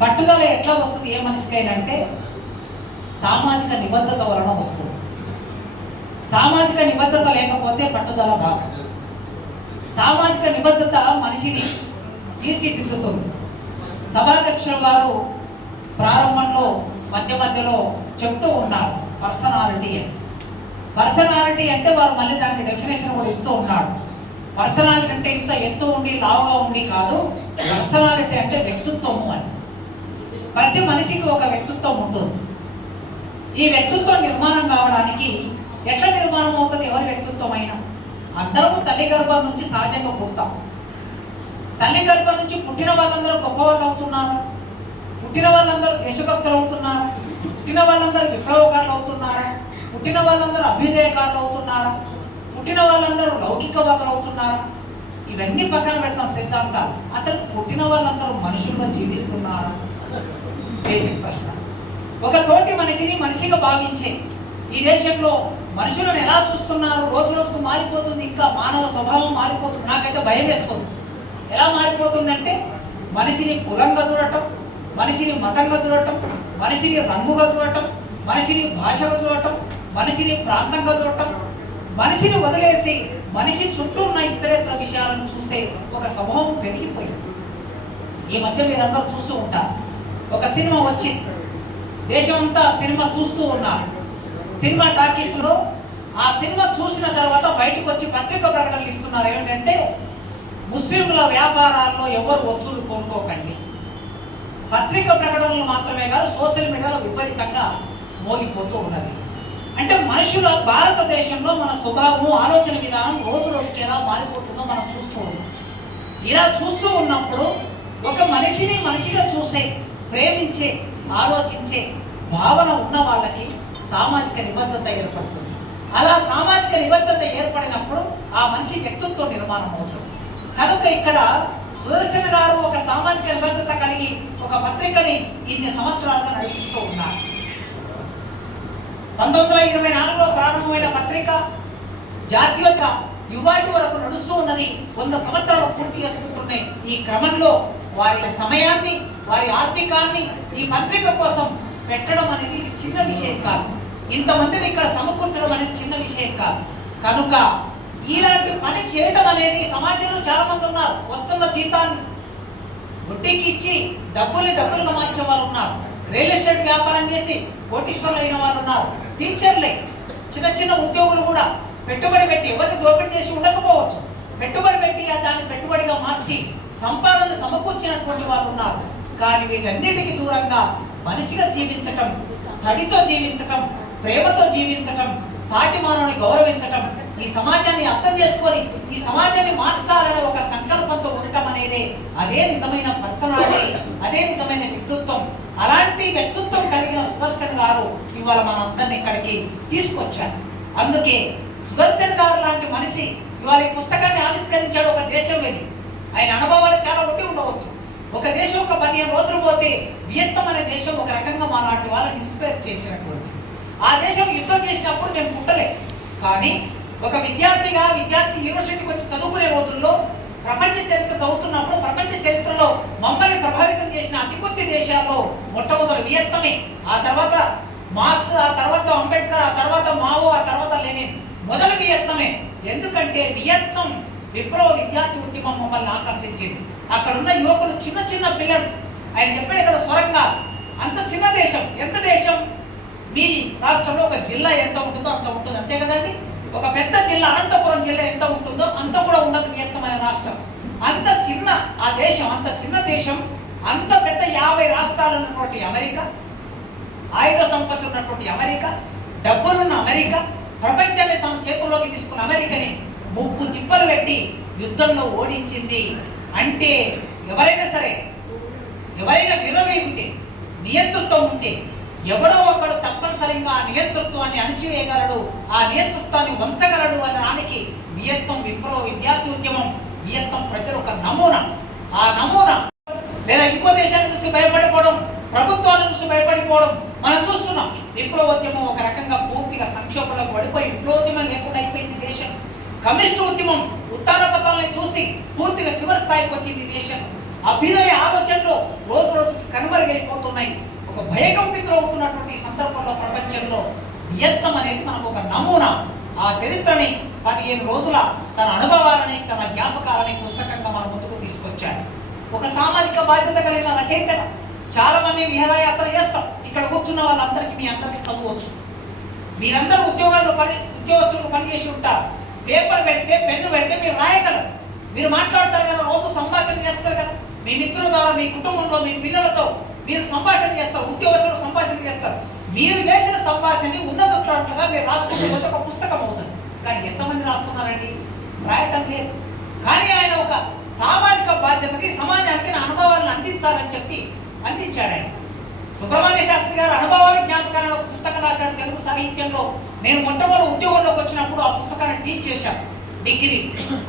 పట్టుదల ఎట్లా వస్తుంది ఏ మనిషికైనా అంటే సామాజిక నిబద్ధత వలన వస్తుంది. సామాజిక నిబద్ధత లేకపోతే పట్టుదల రాదు. సామాజిక నిబద్ధత మనిషిని తీర్చిదిద్దుతుంది. సభాధ్యక్షుల వారు ప్రారంభంలో మధ్యలో చెప్తూ ఉన్నారు పర్సనాలిటీ అని. పర్సనాలిటీ అంటే వారు మళ్ళీ దానికి డెఫినేషన్ కూడా ఇస్తూ ఉన్నాడు. పర్సనాలిటీ అంటే ఇంత ఎత్తు ఉండి లావుగా ఉండి కాదు, పర్సనాలిటీ అంటే వ్యక్తిత్వము అని. ప్రతి మనిషికి ఒక వ్యక్తిత్వం ఉంటుంది. ఈ వ్యక్తిత్వం నిర్మాణం కావడానికి ఎట్లా నిర్మాణం అవుతుంది? ఎవరి వ్యక్తిత్వం అయినా అందరము తల్లి గర్భం నుంచి సహజంగా పుడతాం. తల్లి గర్భం నుంచి పుట్టిన వాళ్ళందరూ గొప్పవాళ్ళు అవుతున్నారు, పుట్టిన వాళ్ళందరూ దేశభక్తులు అవుతున్నారు, పుట్టిన వాళ్ళందరూ విప్లవకారులు అవుతున్నారు, పుట్టిన వాళ్ళందరూ అభ్యుదయకారులు అవుతున్నారు, పుట్టిన వాళ్ళందరూ లౌకికవాదులు అవుతున్నారు. ఇవన్నీ పక్కన పెడతాం సిద్ధాంతాలు. అసలు పుట్టిన వాళ్ళందరూ మనుషులుగా జీవిస్తున్నారు? బేసిక్ ప్రశ్న. ఒక తోటి మనిషిని మనిషిగా భావించే ఈ దేశంలో మనుషులను ఎలా చూస్తున్నారు? రోజు రోజుకు మారిపోతుంది. ఇంకా మానవ స్వభావం మారిపోతుంది. నాకైతే భయం వేస్తుంది. ఎలా మారిపోతుందంటే మనిషిని కులంగా చూడటం, మనిషిని మతంగా చూడటం, మనిషిని రంగుగా చూడటం, మనిషిని భాషగా చూడటం, మనిషిని ప్రాంతంగా చూడటం, మనిషిని వదిలేసి మనిషి చుట్టూ ఉన్న ఇతరేతర విషయాలను చూసే ఒక స్వభావం పెరిగిపోయింది. ఈ మధ్య మీరందరూ చూస్తూ ఉంటారు. ఒక సినిమా వచ్చింది, దేశమంతా సినిమా చూస్తూ ఉన్నారు. సినిమా టాకీస్లో ఆ సినిమా చూసిన తర్వాత బయటకు వచ్చి పత్రికా ప్రకటనలు ఇస్తున్నారు. ఏమిటంటే ముస్లింల వ్యాపారాల్లో ఎవరు వస్తువులు కొనుక్కోకండి. పత్రికా ప్రకటనలు మాత్రమే కాదు, సోషల్ మీడియాలో విపరీతంగా మోగిపోతూ ఉన్నది. అంటే మనుషుల భారతదేశంలో మన స్వభావము, ఆలోచన విధానం రోజు రోజుకి ఎలా మారిపోతుందో మనం చూస్తూ ఉన్నాం. ఇలా చూస్తూ ఉన్నప్పుడు ఒక మనిషిని మనిషిగా చూసే, ప్రేమించే, ఆలోచించే భావన ఉన్న వాళ్ళకి సామాజిక నిబద్ధత ఏర్పడుతుంది. అలా సామాజిక నిబద్ధత ఏర్పడినప్పుడు ఆ మనిషి వ్యక్తిత్వ నిర్మాణం అవుతుంది. కనుక ఇక్కడ సుదర్శన్ గారు ఒక సామాజిక నిబద్ధత కలిగి ఒక పత్రికని ఇన్ని సంవత్సరాలుగా నడిపిస్తూ ఉన్నారు. 1924లో ప్రారంభమైన పత్రిక జాతీయత యువాటి వరకు నడుస్తూ ఉన్నది. 100 సంవత్సరాలు పూర్తి చేసుకుంటున్నాయి. ఈ క్రమంలో వారి సమయాన్ని, వారి ఆర్థికాన్ని ఈ పత్రిక కోసం పెట్టడం అనేది ఇది చిన్న విషయం కాదు. ఇంతమందిని ఇక్కడ సమకూర్చడం అనేది చిన్న విషయం కాదు. కనుక ఇలాంటి పని చేయడం అనేది సమాజంలో చాలా మంది ఉన్నారు. వస్తున్న జీతాన్ని వడ్డీకి ఇచ్చి డబ్బులుగా మార్చే వాళ్ళు ఉన్నారు. రియల్ ఎస్టేట్ వ్యాపారం చేసి కోటీశ్వరులు అయిన వాళ్ళు ఉన్నారు. టీచర్లే, చిన్న ఉద్యోగులు కూడా పెట్టుబడి పెట్టి, ఎవరిని దోపిడీ చేసి ఉండకపోవచ్చు, పెట్టుబడి పెట్టి దాన్ని పెట్టుబడిగా మార్చి సంపాదన సమకూర్చినటువంటి వాళ్ళు ఉన్నారు. కానీ వీటన్నిటికీ దూరంగా మనిషిగా జీవించటం, తడితో జీవించటం, ప్రేమతో జీవించటం, సాటి మానవుని గౌరవించటం, ఈ సమాజాన్ని అర్థం చేసుకొని ఈ సమాజాన్ని మార్చాలనే ఒక సంకల్పంతో ఉండటం అనేది అదే నిజమైన పర్సనాలిటీ, అదే నిజమైన వ్యక్తిత్వం. అలాంటి వ్యక్తిత్వం కలిగిన సుదర్శన్ గారు ఇవాళ మనందరినీ ఇక్కడికి తీసుకొచ్చారు. అందుకే సుదర్శన్ గారు లాంటి మనిషి ఇవాళ ఈ పుస్తకాన్ని ఆవిష్కరించాడు. ఒక దేశం వెళ్ళి ఆయన అనుభవాలు చాలా ఉండి ఉండవచ్చు. ఒక దేశం ఒక 15 రోజులు పోతే వియత్నాం అనే దేశం ఒక రకంగా మా లాంటి వాళ్ళని ఇన్స్పైర్ చేసినటువంటి ఆ దేశం యుద్ధం చేసినప్పుడు నేను పుట్టలే. కానీ ఒక విద్యార్థి యూనివర్సిటీకి వచ్చి చదువుకునే రోజుల్లో ప్రపంచ చరిత్ర చదువుతున్నప్పుడు ప్రపంచ చరిత్రలో మమ్మల్ని ప్రభావితం చేసిన అతి కొద్ది దేశాల్లో మొట్టమొదటి వియత్నమే, ఆ తర్వాత మార్క్స్, ఆ తర్వాత అంబేద్కర్, ఆ తర్వాత మావో, ఆ తర్వాత లెనిన్. మొదలు వియత్నమే. ఎందుకంటే వియత్నం విప్లవ విద్యార్థి ఉద్యమం మమ్మల్ని ఆకర్షించింది. అక్కడ ఉన్న యువకులు చిన్న పిల్లలు, ఆయన చెప్పాడు కదా స్వరంగా, అంత చిన్న దేశం. ఎంత దేశం? మీ రాష్ట్రంలో ఒక జిల్లా ఎంత ఉంటుందో అంత ఉంటుంది, అంతే కదండి. ఒక పెద్ద జిల్లా అనంతపురం జిల్లా ఎంత ఉంటుందో అంత కూడా ఉండదు వియత్నాం అనే రాష్ట్రం. అంత చిన్న ఆ దేశం, అంత చిన్న దేశం, అంత పెద్ద 50 రాష్ట్రాలు ఉన్నటువంటి అమెరికా, ఆయుధ సంపత్తి ఉన్నటువంటి అమెరికా, డబ్బులున్న అమెరికా, ప్రపంచాన్ని తన చేతుల్లోకి తీసుకున్న అమెరికాని 30 తిప్పలు పెట్టి యుద్ధంలో ఓడించింది. అంటే ఎవరైనా విరవేగితే, నియంతృత్వం ఉంటే ఎవడో ఒకడు తప్పనిసరిగా ఆ నియంతృత్వాన్ని అణిచివేయగలడు, ఆ నియంతృత్వాన్ని వంచగలడు అనడానికి వియత్నాం విప్లవ విద్యార్థి ఉద్యమం, వియత్నాం ప్రజలు ఒక నమూనా. ఆ నమూనా లేదా ఇంకో దేశాన్ని చూసి భయపడిపోవడం, ప్రభుత్వాన్ని చూసి భయపడిపోవడం మనం చూస్తున్నాం. విప్లవోద్యమం ఒక రకంగా పూర్తిగా సంక్షోభంలోకి పడిపోయి విప్లవోద్యమం లేకుండా అయిపోయింది దేశం. కమ్యూనిస్టు ఉద్యమం ఉత్తాన పతాలని చూసి పూర్తిగా చివరి స్థాయికి వచ్చింది దేశం. అభ్యుదయ ఆలోచనలో రోజు రోజుకి కనుమరుగైపోతున్నాయి. ఒక భయకంపితులు అవుతున్నటువంటి సందర్భంలో ప్రపంచంలో వియత్నం అనేది మనకు ఒక నమూనా. ఆ చరిత్రని 15 రోజుల తన అనుభవాలని, తన జ్ఞాపకాలని పుస్తకంగా మన ముందుకు తీసుకొచ్చాడు. ఒక సామాజిక బాధ్యత కలిగిన రచయితగా చాలా మంది విహారయాత్ర చేస్తాం. ఇక్కడ కూర్చున్న వాళ్ళందరికీ మీ అందరికీ చదవచ్చు. మీరందరూ ఉద్యోగస్తులకు పనిచేసి ఉంటారు. పేపర్ పెడితే, పెన్ను పెడితే మీరు రాయగలరు. మీరు మాట్లాడతారు కదా, రోజు సంభాషణ చేస్తారు కదా, మీ మిత్రుల ద్వారా, మీ కుటుంబంలో, మీ పిల్లలతో మీరు సంభాషణ చేస్తారు. ఉద్యోగస్తులు సంభాషణ చేస్తారు. మీరు చేసిన సంభాషణ ఉన్నదొట్లగా మీరు రాసుకుంటే ఒక పుస్తకం అవుతుంది. కానీ ఎంతమంది రాస్తున్నారండి? రాయటం లేదు. కానీ ఆయన ఒక సామాజిక బాధ్యతకి, సమాజానికి నా అనుభవాలను అందించాలని చెప్పి అందించాడు ఆయన. సుబ్రహ్మణ్య శాస్త్రి గారు అనుభవాల జ్ఞాపకాలను ఒక పుస్తకం రాశాడు తెలుగు సాహిత్యంలో. నేను మొట్టమొదటి ఉద్యోగంలోకి వచ్చినప్పుడు ఆ పుస్తకాన్ని టీచ్ చేశాను. డిగ్రీ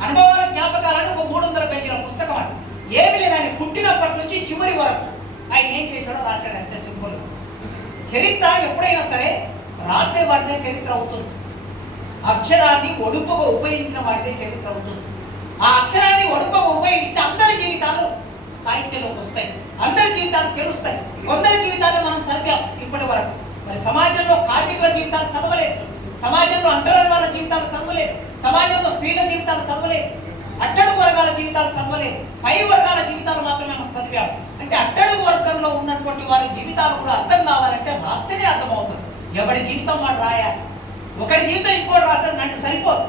అనుభవాల జ్ఞాపకాలను ఒక 300 పేజీల పుస్తకం అని. ఏమి లేదు, ఆయన పుట్టినప్పటి నుంచి చివరి వరకు ఆయన ఏం చేశాడో రాశాడు, అంతే సింపుల్. చరిత్ర ఎప్పుడైనా సరే రాసేవాడిదే చరిత్ర అవుతుంది. అక్షరాన్ని ఒడుపుగా ఉపయోగించిన వాడిదే చరిత్ర అవుతుంది. ఆ అక్షరాన్ని ఒడుపుగా ఉపయోగిస్తే అందరి జీవితాలు సాహిత్యంలోకి వస్తాయి, అందరి జీవితాలు తెలుస్తాయి. కొందరి జీవితాలు మనం చదివాం ఇప్పటి వరకు. మరి సమాజంలో కార్మికుల జీవితాలు చదవలేదు, సమాజంలో అంటరాని వాళ్ళ జీవితాలు చదవలేదు, సమాజంలో స్త్రీల జీవితాలు చదవలేదు, అట్టడుగు వర్గాల జీవితాలు చదవలేదు, పై వర్గాల జీవితాలు మాత్రమే మనం చదివాం. అంటే అట్టడుగు వర్గంలో ఉన్నటువంటి వారి జీవితాలు కూడా అర్థం కావాలంటే రాస్తేనే అర్థమవుతుంది. ఎవరి జీవితం వాడు రాయాలి. ఒకరి జీవితం ఇంకోటి రాశారు అంటే సరిపోదు.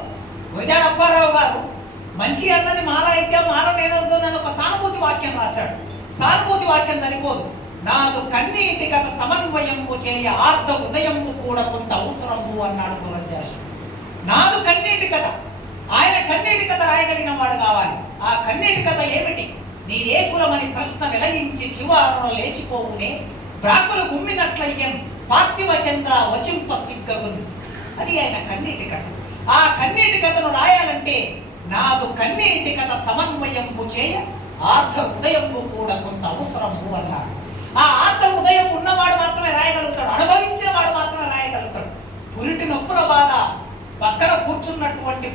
గురజాడ అప్పారావు గారు మంచి అన్నది మాల అయితే మాల నేనవుతో నన్ను ఒక సానుభూతి వాక్యం రాశాడు. సానుభూతి వాక్యం సరిపోదు. నాదు కన్నీటి కథ సమన్వయము చేయ ఆర్ధ హృదయము కూడా కొంత అవసరము అన్నాడు పురంజాసు. నాదు కన్నీటి కథ, ఆయన కన్నీటి కథ రాయగలిగిన వాడు కావాలి. ఆ కన్నీటి కథ ఏమిటి? నీ ఏ కులమని ప్రశ్న వెలగించి చివారును లేచిపోవునే బ్రాకులు గుమ్మినట్లయ్యం పార్థివ చంద్ర వచింప సిగ్గగును. అది ఆయన కన్నీటి కథ. ఆ కన్నీటి కథను రాయాలంటే నాదు కన్నీటి కథ సమన్వయము చేయ ఆర్ధ హృదయము కూడా కొంత అవసరము అన్నాడు. ఆ ఆర్ధ హృదయం ఉన్నవాడు మాత్రమే రాయగలుగుతాడు, అనుభవించిన వాడు మాత్రమే రాయగలుగుతాడు. పురిటి నొప్పుల బాధ పక్కన కూర్చున్నటువంటి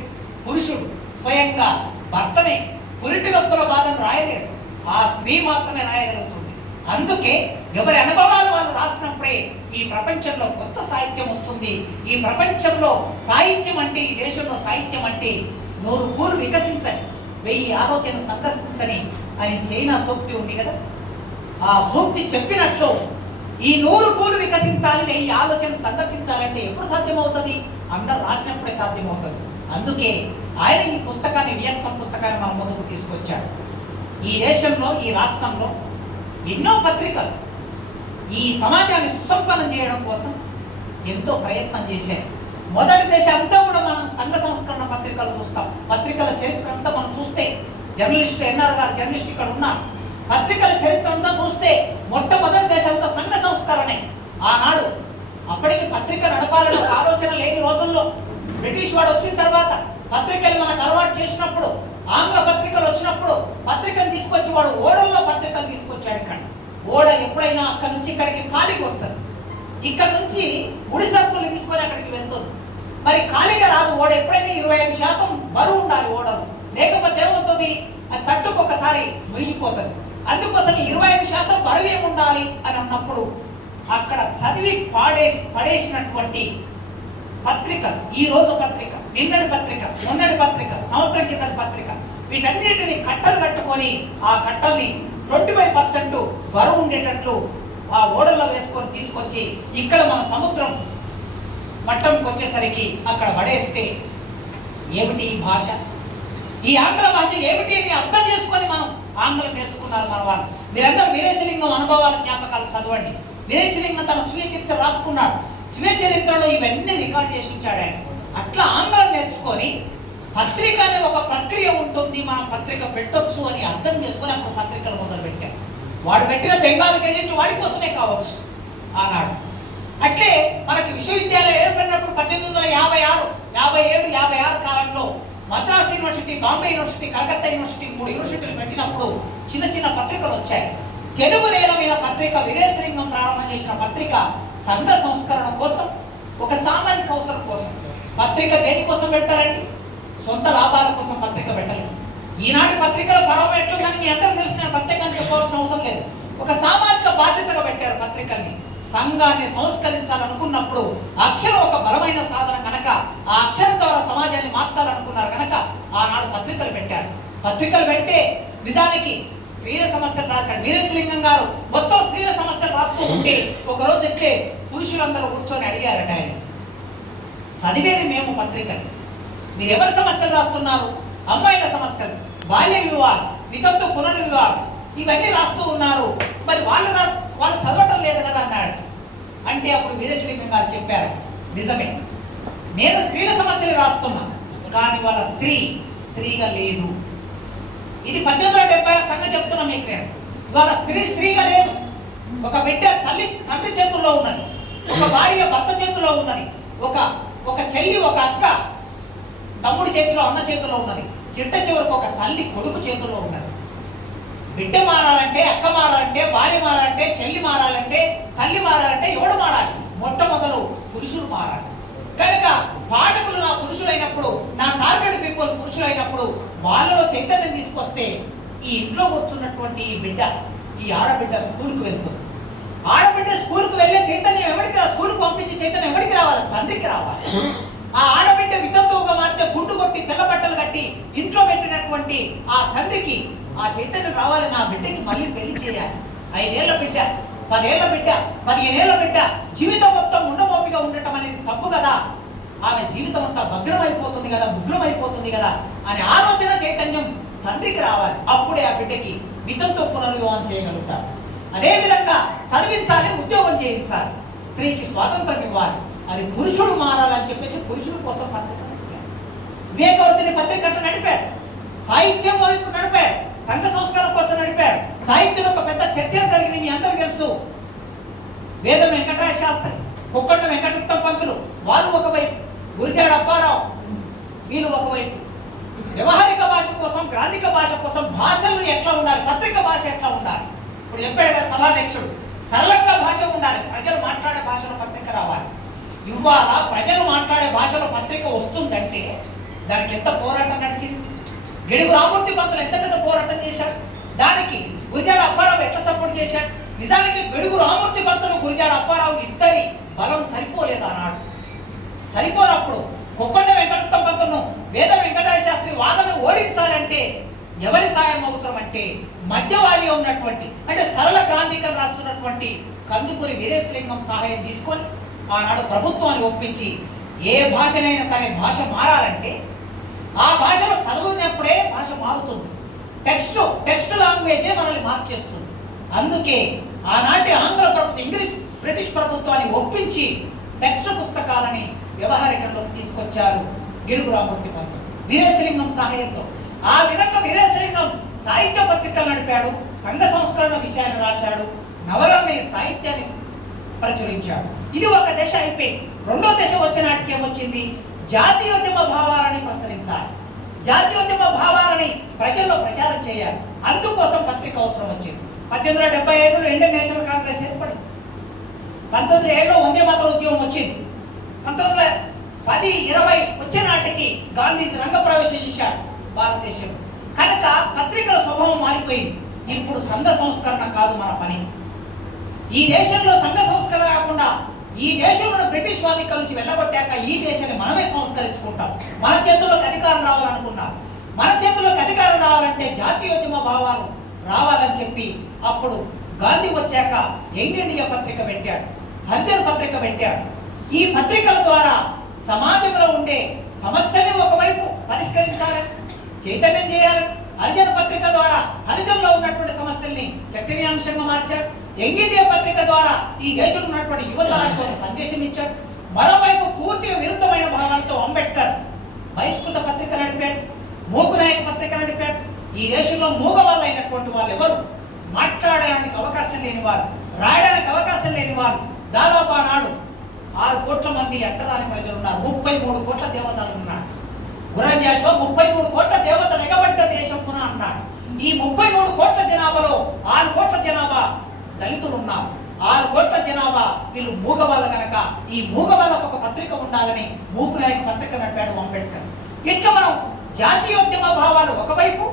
పురుషుడు స్వయంగా భర్తనే పురిటి నొప్పుల బాధను రాయలేడు, ఆ స్త్రీ మాత్రమే రాయగలుగుతుంది. అందుకే ఎవరి అనుభవాలు వాళ్ళు రాసినప్పుడే ఈ ప్రపంచంలో కొత్త సాహిత్యం వస్తుంది. ఈ ప్రపంచంలో సాహిత్యం అంటే, ఈ దేశంలో సాహిత్యం అంటే 100 పూలు వికసించని, 1000 ఆలోచన సందర్శించని అని చైనా సూక్తి ఉంది కదా. ఆ సూక్తి చెప్పినట్లు ఈ 100 పూలు వికసించాలి, 1000 ఆలోచన సందర్శించాలంటే ఎప్పుడు సాధ్యమవుతుంది? అందరు రాసినప్పుడే సాధ్యమవుతుంది. అందుకే ఆయన ఈ పుస్తకాన్ని, వియత్నం పుస్తకాన్ని మన ముందుకు తీసుకొచ్చాడు. ఈ దేశంలో, ఈ రాష్ట్రంలో ఎన్నో పత్రికలు ఈ సమాజాన్ని సుసంపన్నం చేయడం కోసం ఎంతో ప్రయత్నం చేశారు. మొదటి దేశ అంతా కూడా మనం సంఘ సంస్కరణ పత్రికలు చూస్తాం. పత్రికల చరిత్ర అంతా మనం చూస్తే, జర్నలిస్ట్ ఎన్ఆర్ గారు జర్నలిస్ట్ ఇక్కడ ఉన్నారు, పత్రికల చరిత్ర అంతా చూస్తే మొట్టమొదటి దేశం అంతా సంఘ సంస్కరణే. ఆనాడు అప్పటికి పత్రిక నడపాలని ఒక ఆలోచన లేని రోజుల్లో బ్రిటిష్ వాడు వచ్చిన తర్వాత పత్రికలు మనకు అలవాటు చేసినప్పుడు, ఆంగ్ల పత్రికలు వచ్చినప్పుడు పత్రికలు తీసుకొచ్చి వాడు ఓడల్లో పత్రికలు తీసుకొచ్చాడు. ఇక్కడ ఓడ ఎప్పుడైనా అక్కడ నుంచి ఇక్కడికి ఖాళీగా వస్తుంది, ఇక్కడ నుంచి ముడి సరుకులు తీసుకొని అక్కడికి వెళ్తుంది. మరి ఖాళీగా రాదు ఓడ. ఎప్పుడైనా 25% బరువు ఉండాలి ఓడలు, లేకపోతే ఏమవుతుంది, అది తట్టుకు ఒకసారి మునిగిపోతుంది. అందుకోసం 25% బరువు ఏముండాలి అని అన్నప్పుడు అక్కడ చదివి పడేసినటువంటి పత్రికలు, ఈ రోజు పత్రిక, నిన్నటి పత్రిక, మొన్నటి పత్రిక, సంవత్సరం కిందటి పత్రిక, వీటన్నిటిని కట్టలు కట్టుకొని ఆ కట్టల్ని 25% బరువు ఉండేటట్లు ఆ ఓడల్లో వేసుకొని తీసుకొచ్చి ఇక్కడ మన సముద్రం మట్టంకి వచ్చేసరికి అక్కడ పడేస్తే ఏమిటి ఈ భాష, ఈ ఆంగ్ల భాష ఏమిటి అని అర్థం చేసుకొని మనం ఆంగ్లం నేర్చుకున్నారు మన వాళ్ళు. మీరందరూ వీరేశలింగం అనుభవాల జ్ఞాపకాలు చదవండి. వీరేశలింగం తన స్వీయ చరిత్ర రాసుకున్నాడు. స్వీయ చరిత్రలో ఇవన్నీ రికార్డు చేసి ఉంచాడు ఆయన. అట్లా ఆంగ్లం నేర్చుకొని పత్రిక అనే ఒక ప్రక్రియ ఉంటుంది, మనం పత్రిక పెట్టొచ్చు అని అర్థం చేసుకొని అప్పుడు పత్రికలు మొదలు పెట్టాం. వాడు పెట్టిన బెంగాల్ గెజెట్ వాడి కోసమే కావచ్చు ఆనాడు. అట్లే మనకి విశ్వవిద్యాలయం ఏర్పడినప్పుడు 1856, 57, 56 కాలంలో Madras university, Bombay university, Calcutta university 3 యూనివర్సిటీలు పెట్టినప్పుడు చిన్న చిన్న పత్రికలు వచ్చాయి. తెలుగు నేల మీద పత్రిక వీరేశలింగం ప్రారంభం చేసిన పత్రిక సంఘ సంస్కరణ కోసం, ఒక సామాజిక అవసరం కోసం. పత్రిక దేనికోసం పెడతారండి? సొంత లాభాల కోసం పత్రిక పెట్టలేదు. ఈనాటి పత్రికల పరం ఎట్లుందని మీ అందరికీ తెలిసిన ప్రత్యేకంగా చెప్పవలసిన అవసరం లేదు. ఒక సామాజిక బాధ్యతగా పెట్టారు పత్రికల్ని. సంఘాన్ని సంస్కరించాలనుకున్నప్పుడు అక్షరం ఒక బలమైన సాధన కనుక ఆ అక్షరం ద్వారా సమాజాన్ని మార్చాలనుకున్నారు కనుక ఆనాడు పత్రికలు పెట్టారు. పత్రికలు పెడితే నిజానికి స్త్రీల సమస్యలు రాశాడు వీరేశలింగం గారు. మొత్తం స్త్రీల సమస్యలు రాస్తూ ఉంటే ఒకరోజు ఎట్లే పురుషులందరూ కూర్చొని అడిగారట ఆయన, చదివేది మేము పత్రికలు, మీరు ఎవరి సమస్యలు రాస్తున్నారు? అమ్మాయిల సమస్యలు, బాల్య వివాహం, వితంతు పునర్వివాహం, ఇవన్నీ రాస్తూ ఉన్నారు, మరి వాళ్ళు చదవటం లేదు కదా అన్నాడు. అంటే అప్పుడు వీరేశలింగం గారు చెప్పారు, నిజమే, నేను స్త్రీల సమస్యలు రాస్తున్నా, కానీ వాళ్ళ స్త్రీగా లేదు. ఇది 1876 సంగతి చెప్తున్నా మీకు నేను. ఇవాళ స్త్రీగా లేదు. ఒక బిడ్డ తండ్రి చేతుల్లో ఉన్నది, ఒక భార్య భర్త చేతుల్లో ఉన్నది, ఒక చెల్లి ఒక అక్క తమ్ముడి చేతిలో అన్న చేతుల్లో ఉన్నది, చిట్ట చివరికి ఒక తల్లి కొడుకు చేతుల్లో ఉన్నది. బిడ్డ మారాలంటే, అక్క మారాలంటే, భార్య మారాలంటే, చెల్లి మారాలంటే, తల్లి మారాలంటే ఎవడు మారాలి? మొట్టమొదలు పురుషులు మారాలి. కనుక పాఠకులు నా పురుషులైనప్పుడు, నా టార్గెట్ పీపుల్ పురుషులైనప్పుడు వాళ్ళలో చైతన్యం తీసుకొస్తే ఈ ఇంట్లో కూర్చున్నటువంటి ఈ ఆడబిడ్డ స్కూల్కి వెళ్తుంది. ఆడబిడ్డ స్కూల్కి వెళ్ళే చైతన్యం ఎవరికి స్కూల్కి పంపించే చైతన్యం ఎవరికి రావాలి? తండ్రికి రావాలి. ఆ ఆడబిడ్డ వితంతువుగా మారితే గుండు కొట్టి తెల్ల బట్టలు కట్టి ఇంట్లో పెట్టినటువంటి ఆ తండ్రికి ఆ చైతన్యం రావాలి. నా బిడ్డకి మళ్ళీ పెళ్లి చేయాలి. 5 ఏళ్ల బిడ్డ, 10 ఏళ్ల బిడ్డ, 15 ఏళ్ల బిడ్డ జీవితం మొత్తం ఉండమోపిగా ఉండటం అనేది తప్పు కదా. ఆమె జీవితం అంతా భగ్నమైపోతుంది కదా, ముగ్రమైపోతుంది కదా అనే ఆలోచన చైతన్యం తండ్రికి రావాలి. అప్పుడే ఆ బిడ్డకి వితంతు పునర్వివాహం చేయగలుగుతారు. అదేవిధంగా చదివించాలి, ఉద్యోగం చేయించాలి, స్త్రీకి స్వాతంత్రం ఇవ్వాలి. అది పురుషుడు మారాలని చెప్పేసి పురుషుడు కోసం పత్రిక నడిపాడు. వివేకవర్ధిని పత్రిక నడిపాడు. సాహిత్యం వైపు నడిపాడు. సంఘ సంస్కరణ కోసం నడిపాడు. సాహిత్యంలో ఒక పెద్ద చర్చ జరిగింది, మీ అందరికీ తెలుసు. వేదం వెంకటరాయ శాస్త్రి, కుక్కండ వెంకటోత్తమ పంతులు వాళ్ళు ఒకవైపు, గురిజాడ అప్పారావు వీళ్ళు ఒకవైపు. వ్యవహారిక భాష కోసం, గ్రాంధిక భాష కోసం భాషలు ఎట్లా ఉండాలి, పత్రిక భాష ఎట్లా ఉండాలి. ఇప్పుడు చెప్పాడు కదా సభాధ్యక్షుడు, సరళంగా భాష ఉండాలి, ప్రజలు మాట్లాడే భాషలో పత్రిక రావాలి. ఇవాళ ప్రజలు మాట్లాడే భాషలో పత్రిక వస్తుందంటే దానికి ఎంత పోరాటం నడిచింది. గిడుగు రామూర్తి పంతులు ఎంత పెద్ద పోరాటం చేశాడు. దానికి గురిజాడ అప్పారావు ఎట్లా సపోర్ట్ చేశాడు. నిజానికి గిడుగు రామూర్తి పంతులు, గురిజాడ అప్పారావు ఇద్దరి బలం సరిపోలేదు అన్నాడు. సరిపోనప్పుడు కుక్కండ వెంకటోత్తమ పంతులను, వేద వెంకటరాయ శాస్త్రి వాదన ఓడించాలంటే ఎవరి సాయం అవసరం అంటే మధ్యవారిగా ఉన్నటువంటి, అంటే సరళ క్రాంతికం రాస్తున్నటువంటి కందుకూరి వీరేశలింగం సహాయం తీసుకొని ఆనాడు ప్రభుత్వాన్ని ఒప్పించి ఏ భాషనైనా సరే భాష మారాలంటే ఆ భాషలో చదువుకున్నప్పుడే భాష మారుతుంది. టెక్స్ట్ లాంగ్వేజే మనల్ని మార్చేస్తుంది. అందుకే ఆనాటి ఆంధ్ర ప్రభుత్వం బ్రిటిష్ ప్రభుత్వాన్ని ఒప్పించి టెక్స్ట్ పుస్తకాలని వ్యవహారికంలోకి తీసుకొచ్చారు గిడుగు రామూర్తి పంతులు వీరేశలింగం సహాయంతో. ఆ విధంగా వీరేశలింగం సాహిత్య పత్రికలు నడిపాడు, సంఘ సంస్కరణ విషయాన్ని రాశాడు, నవరమ్య సాహిత్యాన్ని ప్రచురించాడు. ఇది ఒక దశ అయిపోయింది. రెండో దశ వచ్చిన నాటికి ఏమొచ్చింది? జాతీయోద్యమ భావాలని ప్రసరించాలి, జాతీయోద్యమ భావాలని ప్రజల్లో ప్రచారం చేయాలి. అందుకోసం పత్రిక అవసరం వచ్చింది. 1875లో ఇండియన్ నేషనల్ కాంగ్రెస్ ఏర్పడింది. 1907లో వందే మాతరం ఉద్యమం వచ్చింది. 1910, 20 వచ్చే నాటికి గాంధీజీ రంగప్రవేశం చేశాడు భారతదేశం. కనుక పత్రికల స్వభావం మారిపోయింది. ఇప్పుడు సంఘ సంస్కరణ కాదు మన పని. ఈ దేశంలో సంఘ సంస్కరణ కాకుండా ఈ దేశంలో బ్రిటిష్ వాళ్ళ నుంచి వెళ్ళగొట్టాక ఈ దేశాన్ని మనమే సంస్కరించుకుంటాం. మన చేతుల్లోకి అధికారం రావాలనుకున్నాం. మన చేతుల్లోకి అధికారం రావాలంటే జాతీయోద్యమ భావాలు రావాలని చెప్పి అప్పుడు గాంధీ వచ్చాక యంగ్ ఇండియా పత్రిక పెట్టాడు, హరిజన్ పత్రిక పెట్టాడు. ఈ పత్రికల ద్వారా సమాజంలో ఉండే సమస్యని ఒకవైపు పరిష్కరించాలని, చైతన్యం చేయాలి. హరిజన పత్రిక ద్వారా హరిజన్లో ఉన్నటువంటి సమస్యల్ని చర్చనీయాంశంగా మార్చాడు. యంగ్ ఇండియా పత్రిక ద్వారా ఈ దేశంలో ఉన్నటువంటి యువతరానికి ఒక సందేశం ఇచ్చాడు. మరోవైపు పూర్తిగా విరుద్ధమైన భావాలతో అంబేద్కర్ బహిష్కృత పత్రిక నడిపాడు, మూకునాయక పత్రిక నడిపాడు. ఈ దేశంలో మూగవాళ్ళు అయినటువంటి వాళ్ళు ఎవరు, మాట్లాడడానికి అవకాశం లేని వారు, రాయడానికి అవకాశం లేని వారు దాదాపు ఆనాడు 6 కోట్ల మంది అంటరాని ప్రజలు ఉన్నారు. 33 కోట్ల దేవతలు ఉన్నారు. గురంజాశ్వ 33 కోట్ల దేవతలు ఎగబడ్డ దేశం పునః అన్నాడు. ఈ 33 కోట్ల జనాభాలో 6 కోట్ల జనాభా దళితులు ఉన్నారు. 6 కోట్ల జనాభా వీళ్ళు మూగవాళ్ళు గనక ఈ మూగవాళ్ళకు ఒక పత్రిక ఉండాలని మూకునాయక పత్రిక నడిపాడు అంబేద్కర్. ఇట్లా మనం జాతీయోద్యమ భావాలు ఒకవైపు,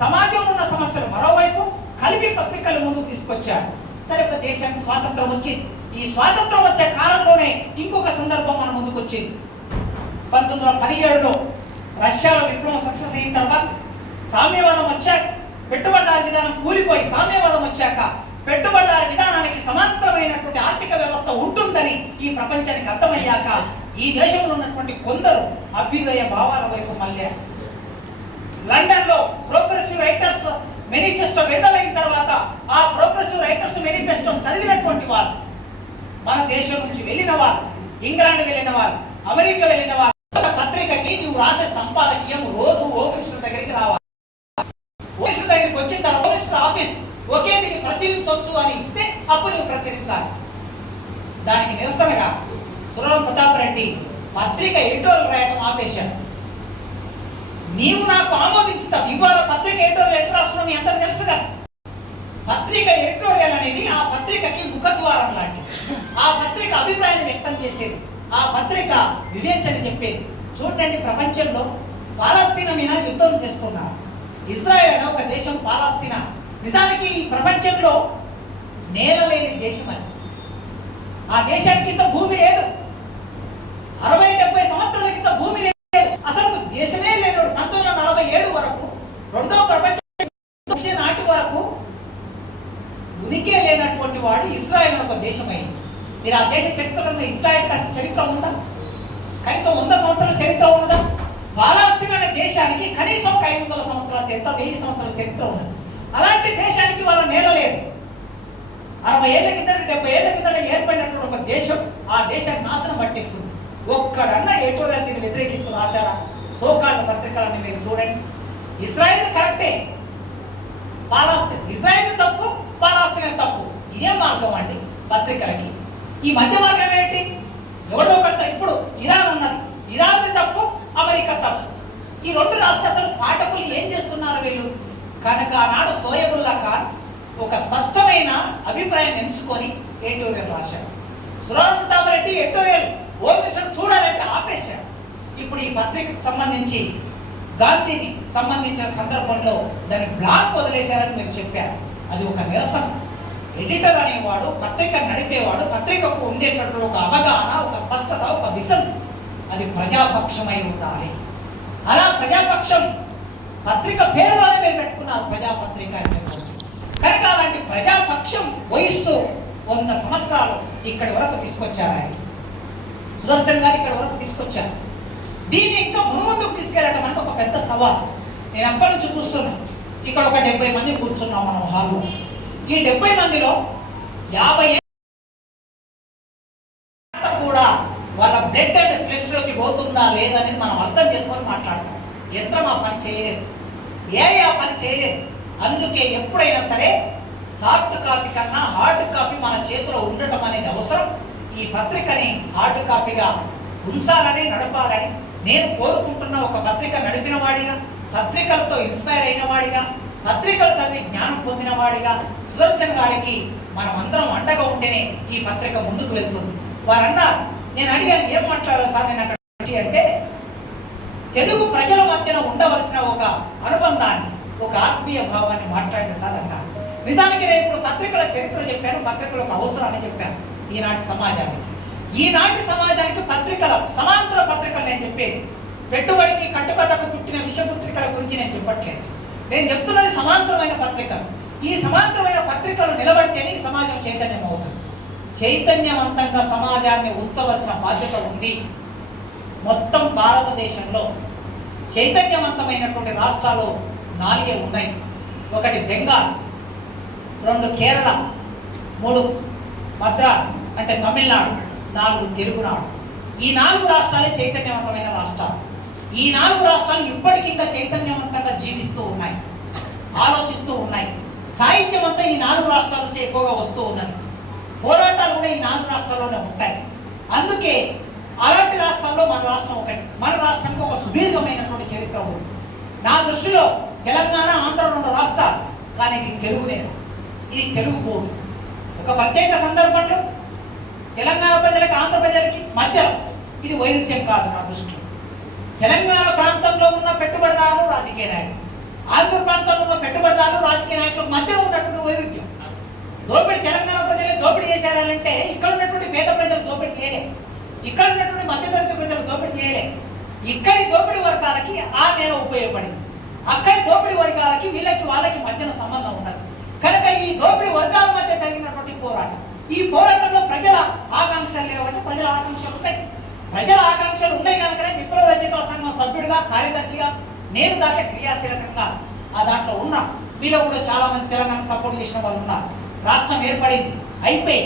సమాజంలో ఉన్న సమస్యలు మరోవైపు కలిపి పత్రికలు ముందుకు తీసుకొచ్చారు. సరే, ఒక దేశానికి స్వాతంత్రం వచ్చింది. ఈ స్వాతంత్రం వచ్చే కాలంలోనే ఇంకొక సందర్భం మన ముందుకు వచ్చింది. 1917లో రష్యాలో విప్లవం సక్సెస్ అయిన తర్వాత సామ్యవాదం వచ్చాక, పెట్టుబడిదారి విధానం కూలిపోయి సామ్యవాదం వచ్చాక పెట్టుబడిదారి విధానానికి సమాంతరమైనటువంటి ఆర్థిక వ్యవస్థ ఉంటుందని ఈ ప్రపంచానికి అర్థమయ్యాక ఈ దేశంలో ఉన్నటువంటి కొందరు అభ్యుదయ భావాల వైపు మళ్ళారు. లండన్లో ప్రోగ్రెసివ్ రైటర్స్ మేనిఫెస్టో విడుదలైన తర్వాత ఆ ప్రోగ్రెసివ్ రైటర్స్ మేనిఫెస్టో చదివినటువంటి వారు, మన దేశం నుంచి వెళ్ళిన వారు, ఇంగ్లాండ్ వెళ్ళిన వారు, అమెరికా వెళ్ళిన వారు, పత్రికకి నువ్వు రాసే సంపాదకీయం రోజు హోమ్ మినిస్టర్ దగ్గరికి రావాలి. హోమ్ మినిస్టర్ దగ్గరికి వచ్చిన తర్వాత హోమ్ మినిస్టర్ ఆఫీస్ ఒకే దీన్ని ప్రచురించవచ్చు అని ఇస్తే అప్పుడు నువ్వు ప్రచురించాలి. దానికి నిరసనగా సురవరం ప్రతాప్ రెడ్డి పత్రిక ఎడిటోరియల్ రాయటం ఆపేశాడు. నీవు నాకు ఆమోదించుతావు. ఇవాళ పత్రిక ఎడిటోరియల్ ఎట్లా రాస్తున్నావు మీ అందరూ తెలుసు కదా. పత్రిక ఎడిటోరియల్ అనేది ఆ పత్రికకి ముఖద్వారం లాంటిది. ఆ పత్రిక అభిప్రాయాన్ని వ్యక్తం చేసేది, ఆ పత్రిక వివేచన చెప్పేది. చూడండి, ప్రపంచంలో పాలస్తీనా మీద యుద్ధం చేస్తున్నారు. ఇజ్రాయెల్ అనే ఒక దేశం పాలస్తీనా నిజానికి ఈ ప్రపంచంలో నేల లేని దేశం అది. ఆ దేశానికి కింద భూమి లేదు. 60-70 సంవత్సరాల కింద భూమి లేదు. అసలు దేశమే లేదు. 1947 వరకు, రెండో ప్రపంచ నాటి వరకు ఉనికి లేనటువంటి వాడు ఇజ్రాయెల్ ఒక దేశం అయింది. మీరు ఆ దేశ చరిత్రలో ఇజ్రాయెల్ చరిత్ర ఉందా? కనీసం 100 సంవత్సరాల చరిత్ర ఉన్నదా? పాలస్తీనా అనే దేశానికి కనీసం 500 సంవత్సరాల చరిత్ర, 1000 సంవత్సరాల చరిత్ర ఉన్నది. అలాంటి దేశానికి వాళ్ళ నేల లేదు. 60 ఏళ్ల కిందట, 70 ఏళ్ల కిందట ఏర్పడినటువంటి ఒక దేశం ఆ దేశాన్ని నాశనం పట్టిస్తుంది. ఒక్కడన్నా ఎడిటోరియల్ దీన్ని వ్యతిరేకిస్తూ రాశారా? సోకాల్డ్ పత్రికలన్నీ మీరు చూడండి. ఇజ్రాయెల్ కరెక్టే, ఇజ్రాయెల్ తప్పు, పాలస్తీనా తప్పు. ఇదే మార్గం అండి పత్రికలకి. ఈ మధ్య మార్గం ఏంటి? ఎవడో ఒక ఇప్పుడు ఇరాన్ ఉన్నది, ఇరాన్ తప్పు, అమెరికా తప్పు. ఈ రెండు రాస్తే అసలు పాఠకులు ఏం చేస్తున్నారు వీళ్ళు? కనుక ఆనాడు సోయబుల్లా ఖాన్ ఒక స్పష్టమైన అభిప్రాయాన్ని ఎంచుకొని ఎడిటోరియల్ రాశాడు. సురవరం ప్రతాప్ రెడ్డి ఎడిటోరియల్ ఓపెన్ చూడాలంటే ఆపేశాడు. ఇప్పుడు ఈ పత్రికకు సంబంధించి గాంధీని సంబంధించిన సందర్భంలో దాన్ని బ్లాక్ వదిలేశారని మీరు చెప్పారు. అది ఒక నిరసన. ఎడిటర్ అనేవాడు, పత్రిక నడిపేవాడు, పత్రికకు ఉండేటటువంటి ఒక అవగాహన, ఒక స్పష్టత, ఒక విజన్, అది ప్రజాపక్షమై ఉండాలి. అలా ప్రజాపక్షం పత్రిక పేరులోనే మీరు పెట్టుకున్నారు, ప్రజాపత్రిక అంటే. కనుక అలాంటి ప్రజాపక్షం వహిస్తూ 100 సంవత్సరాలు ఇక్కడి వరకు తీసుకొచ్చారు ఆయన. సుదర్శన్ గారు ఇక్కడ వరకు తీసుకొచ్చారు. దీన్ని ఇంకా ముందుకు తీసుకెళ్ళటం అంటే ఒక పెద్ద సవాల్. నేను ఎప్పటి నుంచి చూస్తున్నాను. ఇక్కడ ఒక 70 మంది కూర్చున్నాం మనం హాల్లో. ఈ 70 మందిలో 50 కూడా వాళ్ళ బ్లడ్ అండ్ ఫ్లెష్ లోకి పోతుందా లేదనేది మనం అర్థం చేసుకొని మాట్లాడతాం. యంత్రం ఆ పని చేయలేదు, ఆ పని చేయలేదు. అందుకే ఎప్పుడైనా సరే సాఫ్ట్ కాపీ కన్నా హార్డ్ కాపీ మన చేతిలో ఉండటం అనేది అవసరం. ఈ పత్రికని హార్డ్ కాపీగా ఉంచాలని, నడపాలని నేను కోరుకుంటున్న ఒక పత్రిక నడిపిన వాడిగా, పత్రికలతో ఇన్స్పైర్ అయిన వాడిగా, పత్రికలు చదివి జ్ఞానం పొందిన వాడిగా సుదర్శన్ గారికి మనం అందరం అండగా ఉంటేనే ఈ పత్రిక ముందుకు వెళ్తుంది. వారన్నారు, నేను అడిగాను ఏం మాట్లాడారు సార్ నేను అక్కడ అంటే, తెలుగు ప్రజల మధ్యన ఉండవలసిన ఒక అనుబంధాన్ని, ఒక ఆత్మీయ భావాన్ని మాట్లాడిన సార్ అన్నారు. నిజానికి నేను ఇప్పుడు పత్రికల చరిత్ర చెప్పాను, పత్రికల ఒక అవసరాన్ని చెప్పాను ఈనాటి సమాజానికి. ఈనాటి సమాజానికి పత్రికల సమాంతర పత్రికలు నేను చెప్పేది. పెట్టుబడికి కట్టుకథకు పుట్టిన విషపత్రికల గురించి నేను చెప్పట్లేదు. నేను చెప్తున్నది సమాంతరమైన పత్రికలు. ఈ సమాంతరమైన పత్రికలు నిలబడితేనే ఈ సమాజం చైతన్యం అవుతుంది. చైతన్యవంతంగా సమాజాన్ని ఉంచవలసిన బాధ్యత ఉంది. మొత్తం భారతదేశంలో చైతన్యవంతమైనటువంటి రాష్ట్రాలు 4 ఉన్నాయి. 1 బెంగాల్, 2 కేరళ, 3 మద్రాస్ అంటే తమిళనాడు, 4 తెలుగునాడు. ఈ 4 రాష్ట్రాలే చైతన్యవంతమైన రాష్ట్రాలు. ఈ 4 రాష్ట్రాలు ఇప్పటికింకా చైతన్యవంతంగా జీవిస్తూ ఉన్నాయి, ఆలోచిస్తూ ఉన్నాయి. సాహిత్యం అంతా ఈ 4 రాష్ట్రాల నుంచి ఎక్కువగా వస్తూ ఉన్నది. పోరాటాలు కూడా ఈ 4 రాష్ట్రాల్లోనే ఉంటాయి. అందుకే అలాంటి రాష్ట్రాల్లో మన రాష్ట్రం ఒకటి. మన రాష్ట్రానికి ఒక సుదీర్ఘమైనటువంటి చరిత్ర ఉంది. నా దృష్టిలో తెలంగాణ, ఆంధ్ర 2 రాష్ట్రాలు, కానీ ఇది తెలుగునే, ఇది తెలుగు బోర్డు. ఒక ప్రత్యేక సందర్భంలో తెలంగాణ ప్రజలకి, ఆంధ్ర ప్రజలకి మధ్య ఇది వైరుధ్యం కాదు. నా దృష్టిలో తెలంగాణ ప్రాంతంలో ఉన్న పెట్టుబడిదారులు రాజకీయ నాయకులు, ఆంధ్ర ప్రాంతంలో ఉన్న పెట్టుబడిదారులు రాజకీయ నాయకుల మధ్య ఉన్నటువంటి వైరుధ్యం. దోపిడీ తెలంగాణ ప్రజలు దోపిడీ చేశారంటే ఇక్కడ ఉన్నటువంటి పేద ప్రజలు దోపిడీ చేయలే, ఇక్కడ ఉన్నటువంటి మధ్యతరగతి ప్రజలు దోపిడీ చేయలే. ఇక్కడి దోపిడీ వర్గాలకి ఆ నేల ఉపయోగపడింది, అక్కడి దోపిడీ వర్గాలకి వీళ్ళకి వాళ్ళకి మధ్యన సంబంధం ఉన్నది. కనుక ఈ దోపిడీ వర్గాల మధ్య జరిగినటువంటి పోరాటం, ఈ పోరాటంలో ప్రజల ఆకాంక్షలు లేవంటే ప్రజల ఆకాంక్షలు ఉన్నాయి. ప్రజల ఆకాంక్షలు ఉన్నాయి కనుకనే విప్లవ రచయితల సంఘం సభ్యుడిగా, కార్యదర్శిగా నేను దాంట్లో క్రియాశీలకంగా ఆ దాంట్లో ఉన్నా. మీలో కూడా చాలా మంది తెలంగాణకు సపోర్ట్ చేసిన వాళ్ళు ఉన్నారు. రాష్ట్రం ఏర్పడింది, అయిపోయి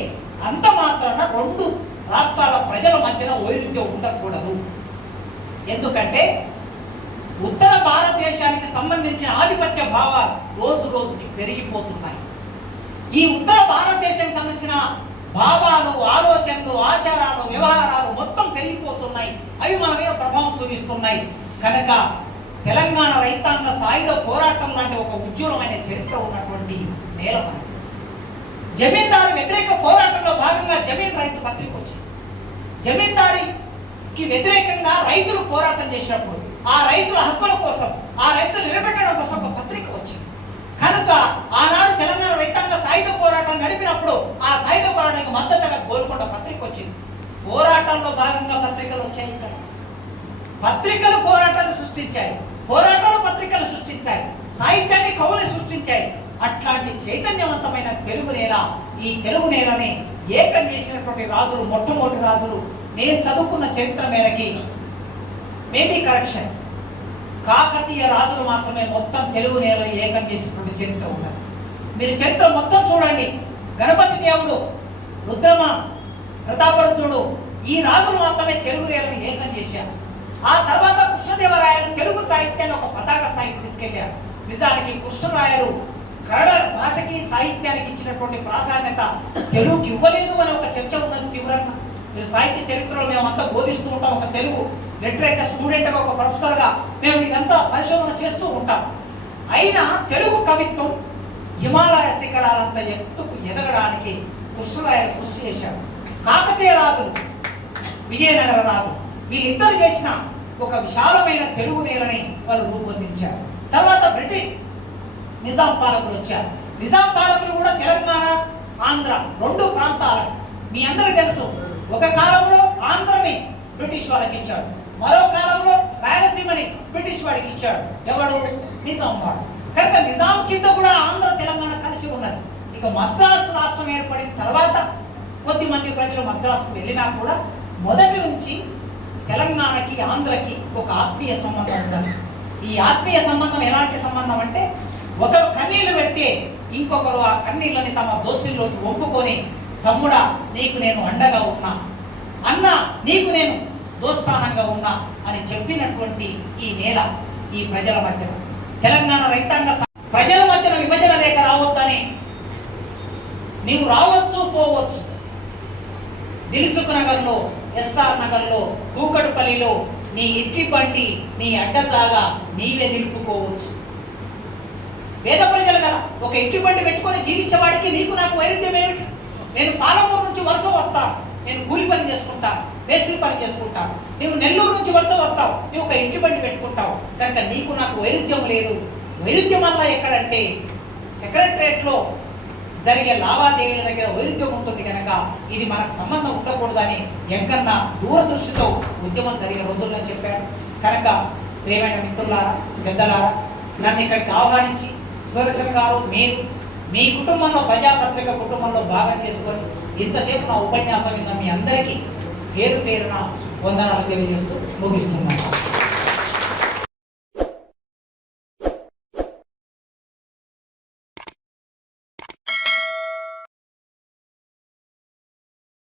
అంత మాత్రాన రెండు రాష్ట్రాల ప్రజల మధ్యన వైరుధ్యం ఉండకూడదు. ఎందుకంటే ఉత్తర భారతదేశానికి సంబంధించిన ఆధిపత్య భావాలు రోజు రోజుకి పెరిగిపోతున్నాయి. ఈ ఉత్తర భారతదేశానికి సంబంధించిన భావాలు, ఆలోచనలు, ఆచారాలు, వ్యవహారాలు మొత్తం పెరిగిపోతున్నాయి. అవి మన మీద ప్రభావం చూపిస్తున్నాయి. కనుక తెలంగాణ రైతాంగ సాయుధ పోరాటం లాంటి ఒక ఉజ్వలమైన చరిత్ర ఉన్నటువంటి నేల మనది. జమీందారు వ్యతిరేక పోరాటంలో భాగంగా జమీన్ రైతు పత్రిక వచ్చింది. జమీందారికి వ్యతిరేకంగా రైతులు పోరాటం చేసినప్పుడు ఆ రైతుల హక్కుల కోసం, ఆ రైతులు నిలబెట్టడం కోసం ఒక పత్రిక వచ్చింది. కనుక ఆనాడు తెలంగాణ రైతాంగ సాయుధ పోరాటం నడిపినప్పుడు ఆ సాయుధ పోరాటానికి మద్దతుగా గోల్కొండ పత్రిక వచ్చింది. పోరాటంలో భాగంగా పత్రికలు వచ్చాయి. ఇక్కడ పత్రికలు పోరాటాలు సృష్టించాయి, పోరాటాలు పత్రికలు సృష్టించాయి, సాహిత్యాన్ని కవులు సృష్టించాయి. అట్లాంటి చైతన్యవంతమైన తెలుగు నేల, ఈ తెలుగు నేలని ఏకం చేసినటువంటి రాజులు, మొట్టమొదటి రాజులు నేను చదువుకున్న చరిత్ర మేరకి మేబీ కరెక్షన్, కాకతీయ రాజులు మాత్రమే మొత్తం తెలుగు నేలని ఏకం చేసినటువంటి చరిత్ర ఉన్నది. మీరు చరిత్ర మొత్తం చూడండి. గణపతి దేవుడు, రుద్రమ, ప్రతాపరుద్రుడు, ఈ రాజులు మాత్రమే తెలుగు నేలని ఏకం చేశారు. ఆ తర్వాత కృష్ణదేవరాయలు తెలుగు సాహిత్యాన్ని ఒక పతాక స్థాయికి తీసుకెళ్లారు. నిజానికి కృష్ణరాయలు కన్నడ భాషకి, సాహిత్యానికి ఇచ్చినటువంటి ప్రాధాన్యత తెలుగుకి ఇవ్వలేదు అని ఒక చర్చ ఉన్నది తీవ్రంగా. మీరు సాహిత్య చరిత్రలో మేమంతా బోధిస్తూ ఉంటాం. ఒక తెలుగు లిటరేచర్ స్టూడెంట్గా, ఒక ప్రొఫెసర్గా మేము ఇదంతా పరిశోధన చేస్తూ ఉంటాం. అయినా తెలుగు కవిత్వం హిమాలయ శిఖరాలంత ఎత్తుకు ఎదగడానికి కృష్ణరాయలు కృషి చేశారు. కాకతీయ రాజులు, విజయనగర రాజు, వీళ్ళిద్దరు చేసిన ఒక విశాలమైన తెలుగు నేలని వాళ్ళు రూపొందించారు. తర్వాత బ్రిటిష్ నిజాం పాలకులు వచ్చారు. నిజాం పాలకులు కూడా తెలంగాణ, ఆంధ్ర రెండు ప్రాంతాలను, మీ అందరికీ తెలుసు, ఒక కాలంలో ఆంధ్రని బ్రిటిష్ వాళ్ళకి ఇచ్చాడు, మరో కాలంలో రాయలసీమని బ్రిటిష్ వాడికి ఇచ్చాడు. ఎవడు? నిజాం వాడు. కనుక నిజాం కింద కూడా ఆంధ్ర, తెలంగాణ కలిసి ఉన్నది. ఇక మద్రాసు రాష్ట్రం ఏర్పడిన తర్వాత కొద్ది మంది ప్రజలు మద్రాసుకు వెళ్ళినా కూడా మొదటి నుంచి తెలంగాణకి, ఆంధ్రకి ఒక ఆత్మీయ సంబంధం ఉంది. ఈ ఆత్మీయ సంబంధం ఎలాంటి సంబంధం అంటే, ఒకరు కన్నీళ్లు పెడితే ఇంకొకరు ఆ కన్నీళ్ళని తమ దోస్తుల్లోకి ఒప్పుకొని, తమ్ముడా నీకు నేను అండగా ఉన్నా, అన్న నీకు నేను దోస్తానంగా ఉన్నా అని చెప్పినటువంటి ఈ నేల, ఈ ప్రజల మధ్యన తెలంగాణ రైతాంగ ప్రజల మధ్యన విభజన రేఖ రావద్దని, నీవు రావచ్చు పోవచ్చు, దిల్సుఖ్ నగర్లో, ఎస్ఆర్ నగర్లో, కూకట్పల్లిలో నీ ఇడ్లీ బండి, నీ అడ్డజాగా నీవే నిలుపుకోవచ్చు. పేద ప్రజలు కదా, ఒక ఇడ్లీ బండి పెట్టుకొని జీవించేవాడికి నీకు నాకు వైరుధ్యం ఏమిటి? నేను పాలమూరు నుంచి వలస వస్తాను, నేను కూలి పని చేసుకుంటాను, మేస్త్రి పని చేసుకుంటాను. నువ్వు నెల్లూరు నుంచి వలస వస్తావు, నువ్వు ఒక ఇంటి బండి పెట్టుకుంటావు. కనుక నీకు నాకు వైరుధ్యం లేదు. వైరుధ్యం వల్ల ఎక్కడంటే సెక్రటరియట్లో జరిగే లావాదేవీల దగ్గర వైరుధ్యం ఉంటుంది. కనుక ఇది మనకు సంబంధం ఉండకూడదని ఎంకన్న దూరదృష్టితో ఉద్యమం జరిగే రోజుల్లో చెప్పాడు. కనుక ప్రియమైన మిత్రులారా, పెద్దలారా, నన్ను ఇక్కడికి ఆహ్వానించి సుదర్శన్ గారు, మీరు మీ కుటుంబంలో, ప్రజాపత్రిక కుటుంబంలో భాగం చేసుకొని ఇంతసేపు నా ఉపన్యాసం విన్న మీ అందరికీ పేరు పేరున వందనాలు తెలియజేస్తూ ముగిస్తున్నాను.